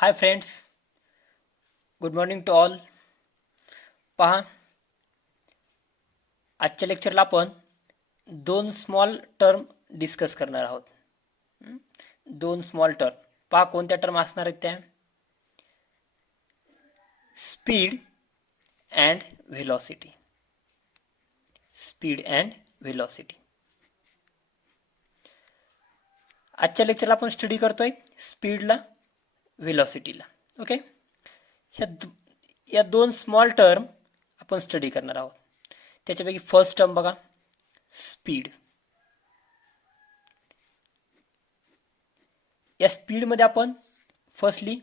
High friends, good morning to all. पहा, आजच्या लेक्चरला आपण दोन स्मॉल टर्म डिस्कस करणार आहोत. दोन स्मॉल टर्म पहा कोणत्या टर्म असणार आहेत त्या. Speed and velocity. Speed and velocity. आजच्या लेक्चरला आपण स्टडी करतोय स्पीडला, व्हेलॉसिटीला. ओके, या दोन स्मॉल टर्म आपण स्टडी करणार आहोत. त्याच्यापैकी फर्स्ट टर्म बघा, स्पीड. या स्पीडमध्ये आपण फर्स्टली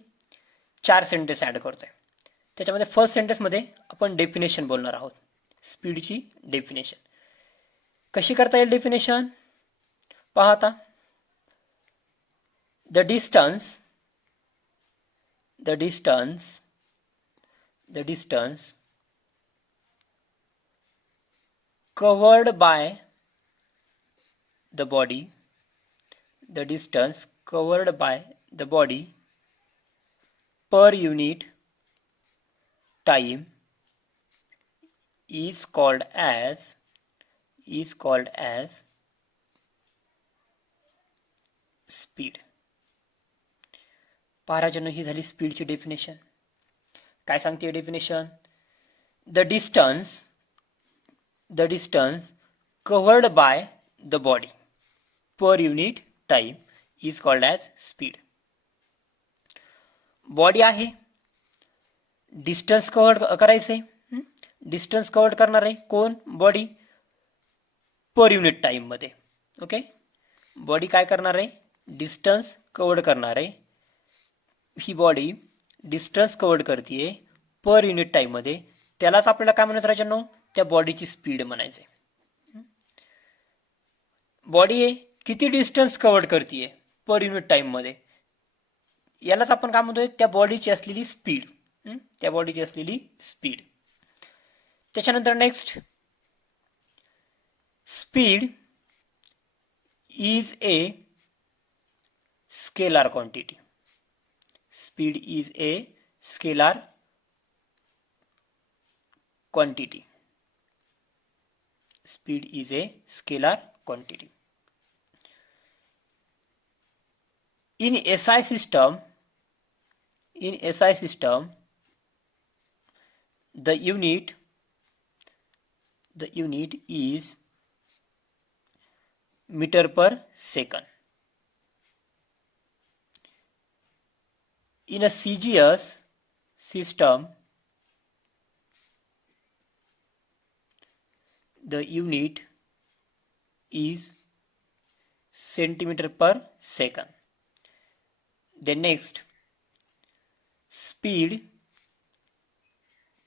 4 सेंटेन्स ऍड करतोय. त्याच्यामध्ये फर्स्ट सेंटेन्समध्ये आपण डेफिनेशन बोलणार आहोत. स्पीडची डेफिनेशन कशी करता येईल. डेफिनेशन पहा आता. the distance covered by the body, the distance covered by the body per unit time is called as speed. पाराजनो ही झाली स्पीडची डेफिनेशन. काय सांगते definition. The distance covered by the body per unit time is called as speed. Body आहे, distance covered करायचंय. Distance covered करणार आहे कोण. Body per unit time मध्ये. Okay, body काय करणार आहे. डिस्टन्स कव्हर्ड करणार आहे. ही बॉडी डिस्टन्स कव्हर्ड करते पर युनिट टाइम मध्ये. त्यालाच आपल्याला काय म्हणायचं राजांनो, त्या बॉडीची स्पीड म्हणायचे. बॉडी आहे किती डिस्टन्स कव्हर्ड करते पर युनिट टाइम मध्ये, यालाच आपण काय म्हणतोय, त्या बॉडीची असलेली स्पीड. त्या बॉडीची असलेली स्पीड. त्याच्यानंतर next, speed is a scalar quantity. Speed is a scalar quantity. Speed is a scalar quantity. In SI system, the unit is meter per second. In a CGS system, the unit is centimeter per second. Then next, speed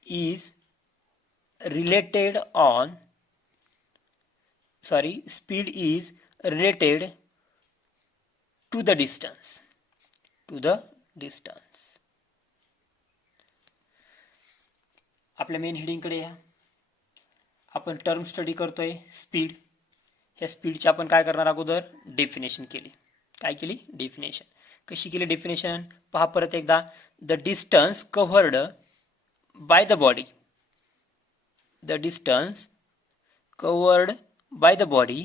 is related to the distance. आपल्या main heading कडे या. आपण term study करतोय speed. ह्या स्पीडची आपण काय करणार, अगोदर डेफिनेशन केली. काय केली, डेफिनेशन. कशी केली डेफिनेशन पहा परत एकदा. The distance covered by the body, the distance covered by the body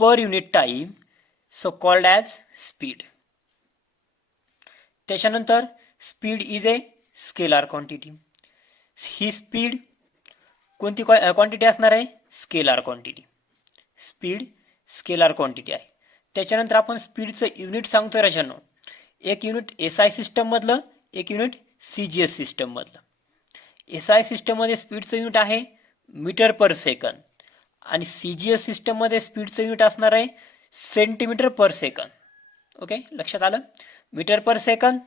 per unit time so called as speed. त्याच्यानंतर speed is a scalar quantity. ही स्पीड कोणती क्वांटिटी असणार आहे, scalar quantity. Speed scalar quantity आहे. त्याच्यानंतर आपण स्पीडचं unit सांगतोय राजांनो. एक युनिट SI सिस्टम मधलं, एक युनिट CGS सिस्टम मधलं. SI सिस्टम मध्ये स्पीडचं युनिट आहे मीटर पर सेकंद आणि CGS सिस्टम मध्ये स्पीडचं युनिट असणार आहे सेंटीमीटर पर सेकंद. ओके, लक्षात आलं. Metre per second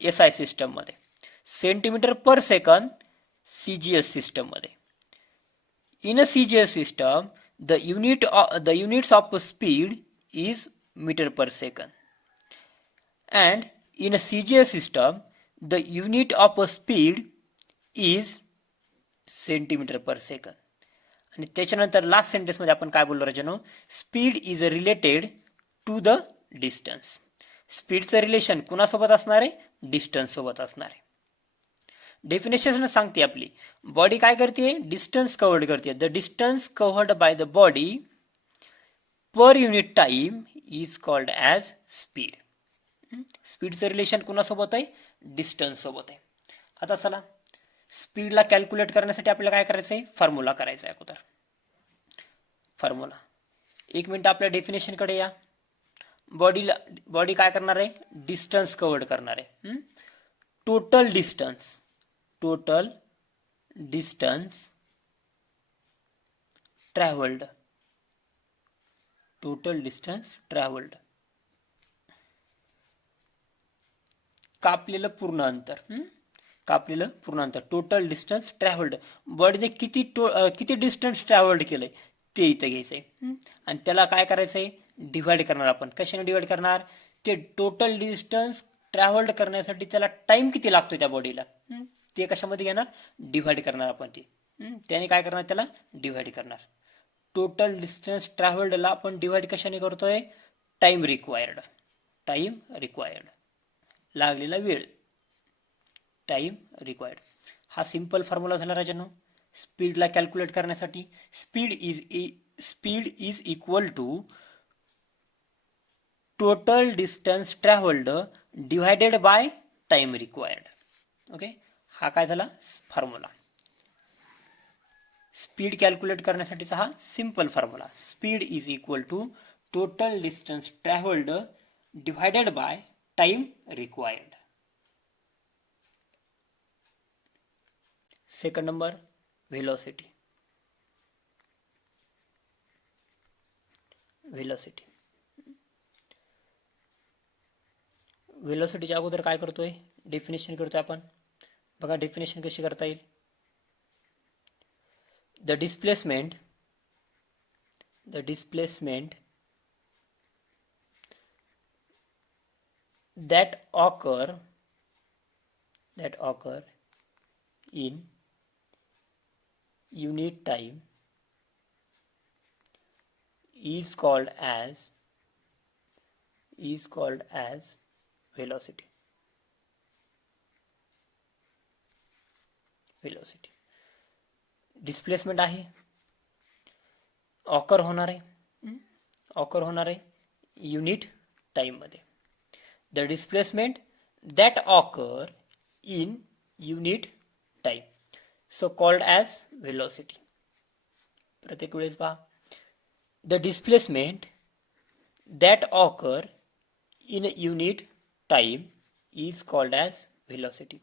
SI system मध्ये, centimetre per second CGS system मध्ये. In a CGS system the units of speed is meter per second, and in a CGS system the unit of speed is centimeter per second. आणि त्याच्यानंतर last sentence मध्ये आपण काय बोललो राजानो, speed is related to the distance. स्पीडचं relation कुणासोबत असणार आहे, डिस्टन्स सोबत असणार आहे. डेफिनेशन सांगते आपली बॉडी काय करते, डिस्टन्स कव्हर्ड करते. The distance covered by the body per unit time is called as speed. स्पीडचं रिलेशन कोणासोबत आहे, डिस्टन्स सोबत आहे. आता चला स्पीडला कॅल्क्युलेट करण्यासाठी आपल्याला काय करायचं आहे, फॉर्म्युला करायचा आहे अगोदर. फॉर्म्युला, एक मिनिट आपल्या डेफिनेशन कडे या. बॉडी काय करणार आहे, डिस्टन्स कव्हर्ड करणार आहे. टोटल डिस्टन्स ट्रॅव्हल्ड, कापलेलं पूर्ण अंतर, टोटल डिस्टन्स ट्रॅव्हल्ड. बॉडीने किती डिस्टन्स ट्रॅव्हल्ड केलंय ते इथं घ्यायचंय. आणि त्याला काय करायचंय, डिवाइड करणार. आपण कशाने डिवाइड करणार, ते टोटल डिस्टन्स ट्रॅव्हल्ड करण्यासाठी त्याला टाइम किती लागतो त्या बॉडीला, ते कशामध्ये घेणार, डिवाइड करणार आपण ते. त्याने काय करणार, त्याला डिवाइड करणार. टोटल डिस्टन्स ट्रॅव्हल्डला आपण डिवाइड कशाने करतोय, टाइम रिक्वायर्ड, लागलेला वेळ, टाइम रिक्वायर्ड. हा सिंपल फॉर्म्युला झाला राजांनो स्पीडला कॅल्क्युलेट करण्यासाठी. Speed is equal to total distance travelled divided by time required. Okay, हा काय झाला फॉर्म्युला. स्पीड कॅल्क्युलेट करण्यासाठीचा हा simple formula. Speed is equal to total distance travelled divided by time required. Second number, velocity. व्हेलॉसिटीच्या अगोदर काय करतोय, definition करतोय आपण. बघा डेफिनेशन कशी करता येईल. The displacement that occur in unit time is called as velocity. Displacement आहे, ऑकर होणार आहे युनिट टाइम मध्ये. The displacement that occur in unit time, so called as velocity. प्रत्येक वेळेस पहा, the displacement that occur in unit time is called as velocity.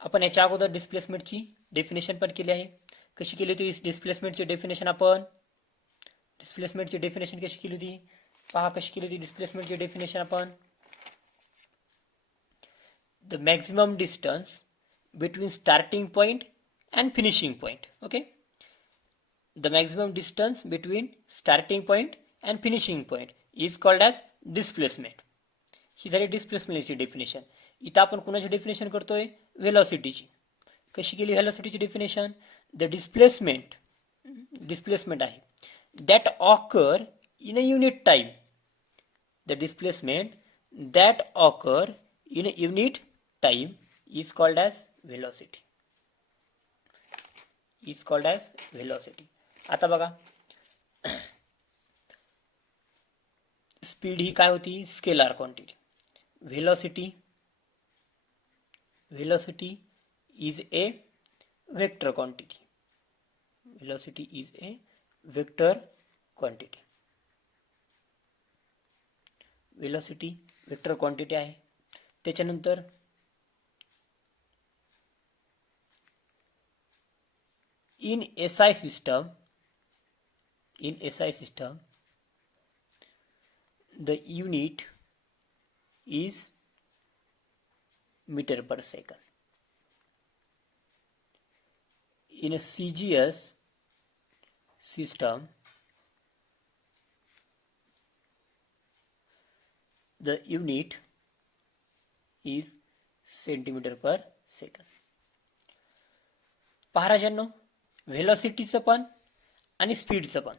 आपण याच्या अगोदर डिस्प्लेसमेंटची डेफिनेशन पण केली आहे. कशी केली होती डिस्प्लेसमेंटची डेफिनेशन, आपण डिस्प्लेसमेंटची डेफिनेशन कशी केली होती, पहा कशी केली होती डिस्प्लेसमेंटची डेफिनेशन आपण. The maximum distance between starting point and finishing point. Okay, the maximum distance between starting point and finishing point is called as displacement. ही झाली डिस्प्लेसमेंटची डेफिनेशन. इथं आपण कोणाची डेफिनेशन करतोय, व्हेलॉसिटीची. कशी केली व्हेलॉसिटीची डेफिनेशन, द डिस्प्लेसमेंट आहे that occur in a unit time. The displacement that occur in a unit time is called as velocity. आता बघा स्पीड ही काय होती, scalar quantity. Velocity is a vector quantity. Velocity vector quantity आहे. त्याच्यानंतर in SI system the unit is meter per second. In a CGS system, the unit is centimeter per second. पहा राजांनो, व्हेलॉसिटीचं पण आणि स्पीडचं पण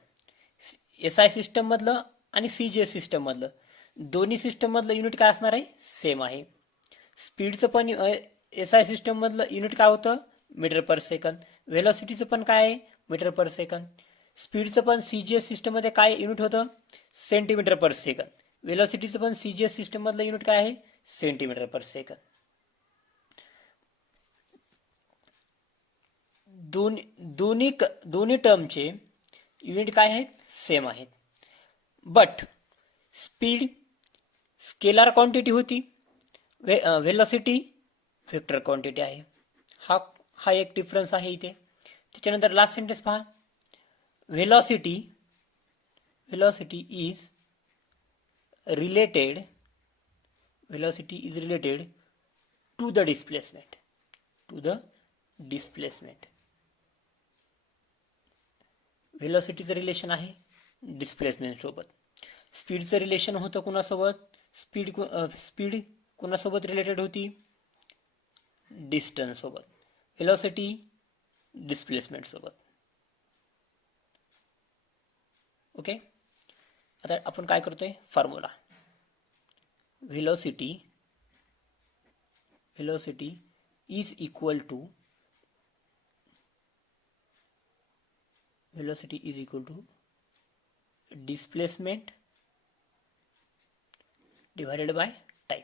SI सिस्टम मधलं आणि CGS system मधलं दोन्ही सिस्टम मधलं युनिट काय असणार आहे, सेम आहे. स्पीडचं पण SI सिस्टम मधलं युनिट काय होतं, मीटर पर सेकंद. व्हेलॉसिटीचं पण काय आहे, मीटर पर सेकंद. स्पीडचं पण CGS सिस्टम मध्ये काय युनिट होतं, सेंटीमीटर पर सेकंद. व्हेलॉसिटीचं पण CGS सिस्टम मधलं युनिट काय आहे, सेंटीमीटर पर सेकंद. दोन्ही टर्मचे युनिट काय आहेत, सेम आहेत. बट स्पीड स्केलर क्वांटिटी होती, व्हेलॉसिटी वेक्टर क्वांटिटी आहे. हा एक डिफरन्स आहे इथे. त्याच्यानंतर लास्ट सेंटेन्स पहा, velocity is related to the displacement. व्हेलॉसिटीचं रिलेशन आहे डिस्प्लेसमेंट सोबत. स्पीडचं रिलेशन होतं कुणासोबत, स्पीड कुणासोबत रिलेटेड होती, डिस्टन्स सोबत. व्हेलॉसिटी डिस्प्लेसमेंट सोबत. ओके. आता आपण काय करतोय, formula. Velocity is equal to displacement divided by time.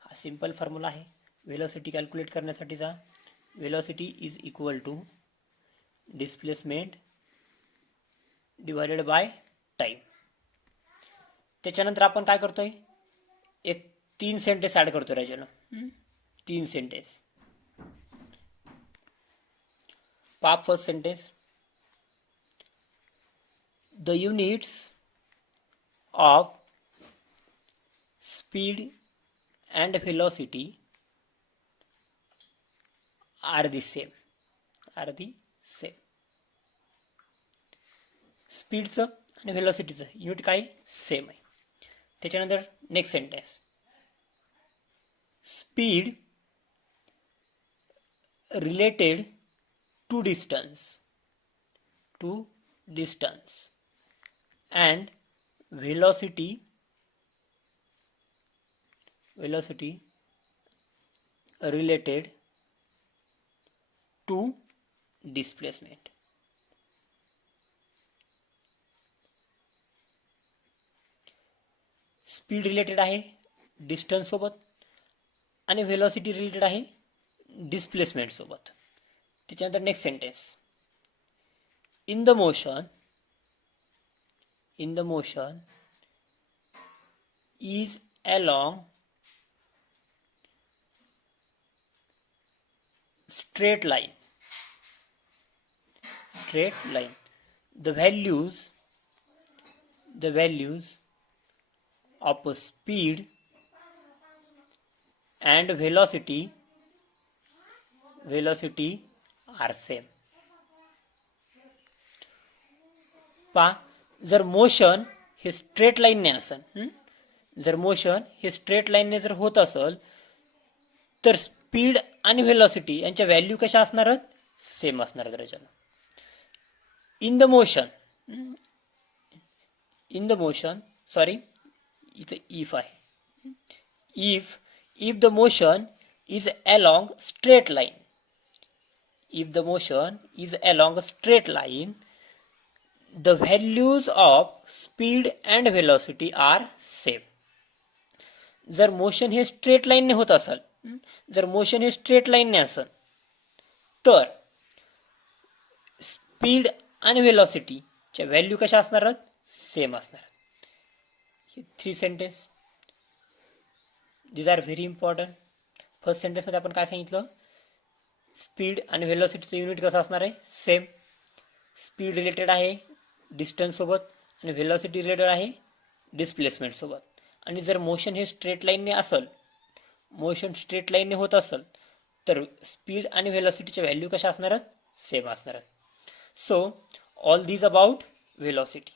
हा सिंपल फॉर्म्युला आहे व्हेलॉसिटी कॅल्क्युलेट करण्यासाठीचा. Velocity is equal to displacement divided by time. त्याच्यानंतर आपण काय करतोय, एक 3 सेंटेन्स ऍड करतोय राजाला. 3 sentence. First sentence, the units of speed and velocity are the same. स्पीडचं आणि व्हेलॉसिटीचं युनिट काय, सेम आहे. त्याच्यानंतर next sentence, speed related to distance and velocity related to displacement. Speed related आहे डिस्टन्स सोबत आणि व्हेलॉसिटी रिलेटेड आहे डिस्प्लेसमेंट सोबत. त्याच्यानंतर next sentence, in the motion is along straight line. The values of speed and velocity are same. पहा, जर motion हे straight लाईनने असेल, जर मोशन हे स्ट्रेट लाईनने जर होत असेल तर स्पीड आणि व्हेलॉसिटी यांच्या व्हॅल्यू कशा असणार, सेम असणार आहेत. इन द मोशन सॉरी इथे इफ आहे, if the motion is along straight line, the values of speed and velocity are same. जर मोशन हे स्ट्रेट लाईनने होत असेल, तर स्पीड आणि व्हेलॉसिटीच्या व्हॅल्यू कशा असणार, सेम असणार. हे 3 sentence, these are very important. First sentence मध्ये आपण काय सांगितलं, स्पीड आणि व्हेलॉसिटीचं युनिट कसं असणार आहे, सेम. स्पीड रिलेटेड आहे डिस्टन्स सोबत आणि व्हेलॉसिटी रिलेटेड आहे डिस्प्लेसमेंट सोबत. आणि जर मोशन हे स्ट्रेट लाईनने होत असेल तर स्पीड आणि व्हेलॉसिटीच्या व्हॅल्यू कशा असणार, सेम असणार. So all these about velocity.